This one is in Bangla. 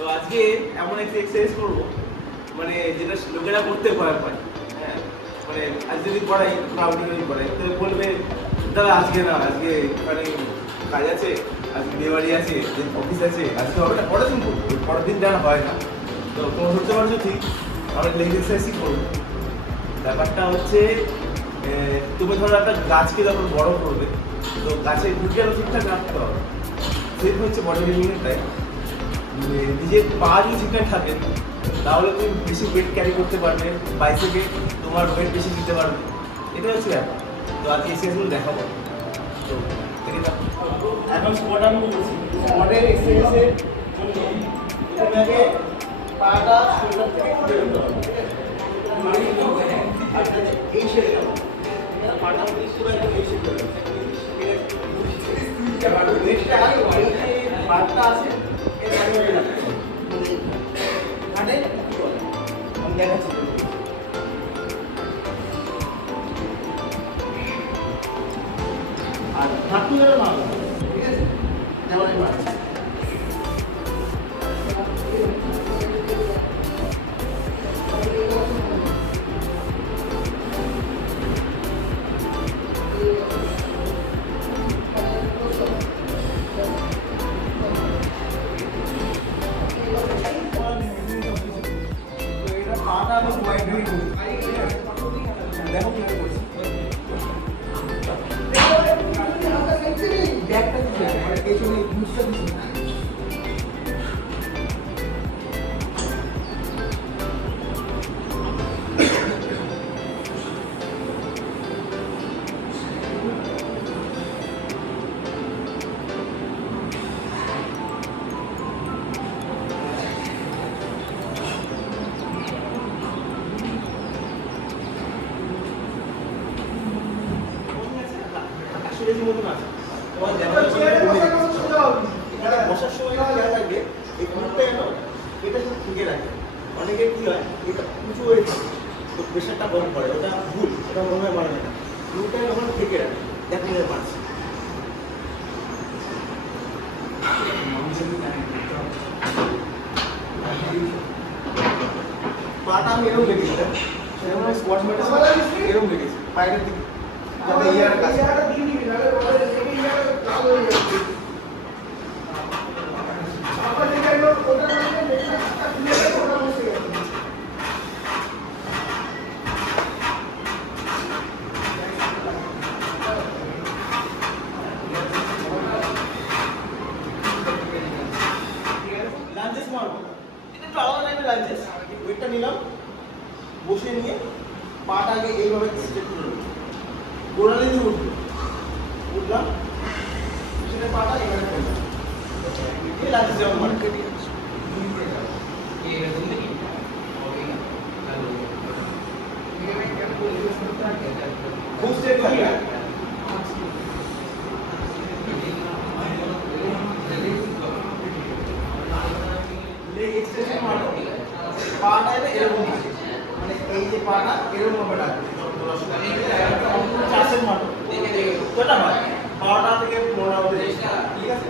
তো আজকে এমন একটা এক্সারসাইজ করবো মানে যেটা লোকেরা করতে ভয় পায়। হ্যাঁ, মানে আজ যদি করাই মোটামুটি যদি করাই তো বলবে দাদা আজকে না, আজকে মানে কাজ আছে, আজকে বিয়ে বাড়ি আছে, অফিস আছে, আজকে হবে না, পরের দিন করবো, পরের দিন যেন হয় না। তো তোমার ধরতে পারছো ঠিক, আমরা লেগ এক্সারসাইজই করবো। ব্যাপারটা হচ্ছে তুমি ধরো একটা গাছকে যখন বড় করবে তো গাছের গুটিয়ারও ঠিকঠাক রাখতে হবে। সেটা হচ্ছে বডি বিল্ডিংয়ের টাইপ। নিজের পা যদি ঠিকঠাক থাকে তাহলে তুমি বেশি ওয়েট ক্যারি করতে পারবে, বাইসেপে তোমার ওয়েট বেশি দিতে পারবে। এটা হচ্ছে ব্যাপার। তো আজকে এক্সারসাইজগুলো দেখাবো। তো এখন স্কোয়াট আমি বলছি, স্কোয়াটের এক্সারসাইজের জন্য তোমাকে পাটা শোল্ডার থেকে খুলে দিতে হবে। এই শেপে পাটা পুরো একদম এই শেপে নেক্সট আগে পাটা আছে এর আগে মানে আমি দেখাচ্ছি। আর হাঁটু যেন না হয়, ঠিক আছে? যেমন আমি মারছি। পাটা আমি ওয়াইড হয়ে করি, দেখো কিভাবে করছি। ব্যাগটা দিচ্ছি মানে পেছনে বুঝতে দিচ্ছি না। বসার সময় খেয়াল রাখবে এই মুখটা যেন এটা শুধু ঠিক রাখবে। অনেকের কি হয় এটা উঁচু হয়ে থাকে তো প্রেশারটা কম পড়ে, ওটা ভুল, ওটা মনে হয় মারবে না। মুখটা যখন থেকে রাখবে দেখো মারছে। পাটা আমি এরকম লেগেছিলাম, সেরকম স্কোয়াশ ম্যাটে এরকম লেগেছি পায়ের দিকে যাতে ইয়ার কাছে লাঞ্চেস মারবো। এটা একটু আলাদা টাইপের লাঞ্চেস। ওয়েটটা নিলাম, বসে নিয়ে পাটা আগে এইভাবে স্ট্রেট করে নেব, গোড়ালি দিয়ে উঠবো, উঠলাম, পিছনে পাটা এইভাবে ফেললাম। এই লাঞ্চেস যেমন মারতে দিয়ে খুব স্ট্রেট থাকে। এক্সটেনশন মারো, পাটা এরকম মানে এই যে পাটা এরকম ভাবে রাখবে, চাষের মারো, তোটা হয় পাটা থেকে মোড়া হতে, ঠিক আছে?